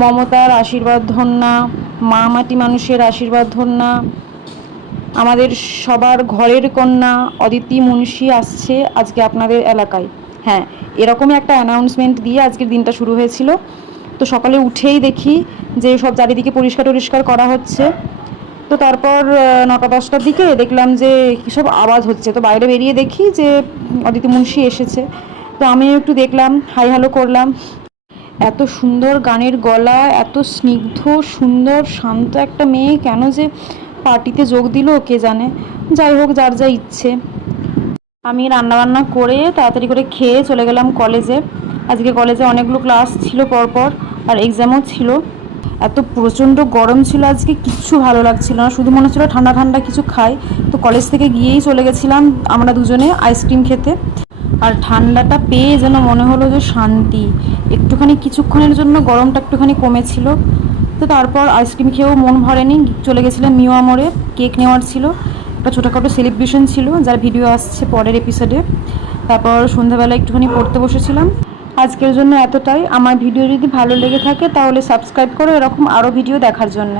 মমতার আশীর্বাদ ধন্যা, মা মাটি মানুষের আশীর্বাদ ধন্যা, আমাদের সবার ঘরের কন্যা অদিতি মুন্সি আসছে আজকে আপনাদের এলাকায়। হ্যাঁ, এরকমই একটা অ্যানাউন্সমেন্ট দিয়ে আজকের দিনটা শুরু হয়েছিল। তো সকালে উঠেই দেখি যে সব চারিদিকে পরিষ্কার করা হচ্ছে। তো তারপর 9টা-10টার দিকে দেখলাম যে কী সব আওয়াজ হচ্ছে। তো বাইরে বেরিয়ে দেখি যে অদিতি মুন্সি এসেছে। তো আমিও একটু দেখলাম, হাই হ্যালো করলাম। এত সুন্দর গানের গলা, এত স্নিগ্ধ সুন্দর শান্ত একটা মেয়ে কেন যে পার্টিতে যোগ দিল কে জানে। যাই হোক, যার যা ইচ্ছে। আমি রান্নাবান্না করে তাড়াতাড়ি করে খেয়ে চলে গেলাম কলেজে। আজকে কলেজে অনেকগুলো ক্লাস ছিল পরপর, আর এক্সামও ছিল। এত প্রচণ্ড গরম ছিল আজকে, কিচ্ছু ভালো লাগছিল না, শুধু মনে হচ্ছিল ঠান্ডা ঠান্ডা কিছু খাই। তো কলেজ থেকে গিয়েই চলে গেছিলাম আমরা দুজনে আইসক্রিম খেতে। আর ঠান্ডাটা পেয়ে যেন মনে হলো যে শান্তি, একটুখানি কিছুক্ষণের জন্য গরমটা একটুখানি কমেছিল। তো তারপর আইসক্রিম খেয়েও মন ভরেনি, চলে গেছিলাম মিওয়া মোড়ে। কেক নেওয়ার ছিল, একটা ছোটোখাটো সেলিব্রেশন ছিল, যার ভিডিও আসছে পরের এপিসোডে। তারপর সন্ধ্যাবেলা একটুখানি পড়তে বসেছিলাম। আজকের জন্য এতটাই। আমার ভিডিও যদি ভালো লেগে থাকে তাহলে সাবস্ক্রাইব করো এরকম আরও ভিডিও দেখার জন্য।